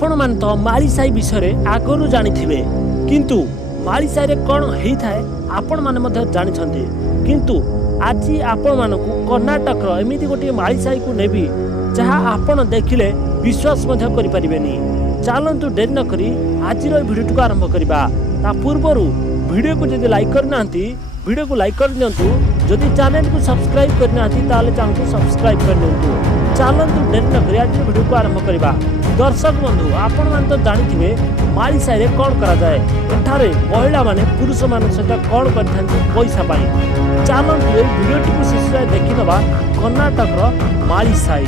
आपण मान तो माळीसाई विषय आगरू जानिथिबे किंतु माळीसाई रे कोन हेइथाय आपण माने मध्ये जानिछन्ते किंतु आज आपण मानकु कर्नाटक रो एमिति गोटे माळीसाई को नेबी जहा आपण देखिले विश्वास मध्ये करि परिबेनी। चलंतु डेरी न करी आज भिडियो को आरंभ करबा। ता पूर्वर वीडियो को जदि लाइक करना वीडियो को लाइक कर दिंतु, जदि चैनल को सब्सक्राइब करना ताले चैनल को सब्सक्राइब कर दिंतु। चलंतु डेरी न करी आज वीडियो को आरंभ करबा। दर्शक बंधु आपण मान तो जानिथिबे माळीसाई रे कोन करा जाए, एठारे महिला माने पुरुष मान सहित कोन करथांती पैसा पाई। चलंतु ए वीडियो को शेष देखि नबा कर्नाटक रो माळीसाई।